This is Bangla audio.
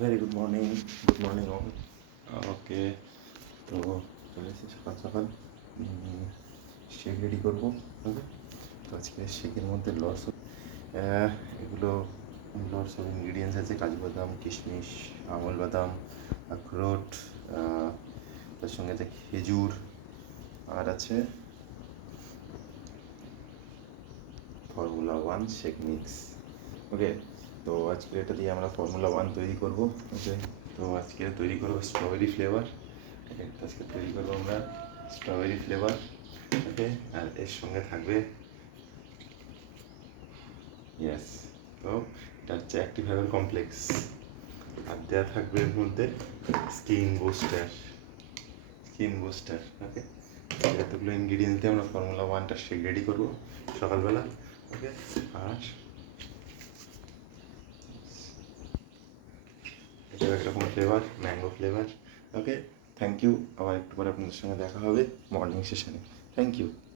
Very good morning all. Okay, তো চলে এসেছি সকাল সকাল শেক রেডি করবো। ওকে, তো আজকে শেকের মধ্যে এগুলো লস অফ ইনগ্রিডিয়েন্টস আছে: কাজু বাদাম, কিশমিশ, আমল বাদাম, আখরোট, তার সঙ্গে আছে খেজুর, আর আছে ফর্মুলা 1 শেক মিক্স। ওকে, তো আজকে এটা দিয়ে আমরা ফর্মুলা 1 তৈরি করব। ওকে, তো আজকে তৈরি করবো স্ট্রবেরি ফ্লেভার। ওকে, তো আজকে তৈরি করবো আমরা স্ট্রবেরি ফ্লেভার। ওকে, আর এর সঙ্গে থাকবে ইয়েস, তো এটা হচ্ছে অ্যাক্টিভ হাইবার কমপ্লেক্স। আর দেওয়া থাকবে এর মধ্যে স্কিন বুস্টার। ওকে, এতগুলো ইনগ্রিডিয়েন্টস দিয়ে আমরা ফর্মুলা 1টা শেক রেডি করবো সকালবেলা। ওকে, আর এটা একরকম flavour, mango flavour. Okay, thank you. আবার একটু পরে আপনাদের সঙ্গে দেখা হবে মর্নিং সেশনে। Thank you.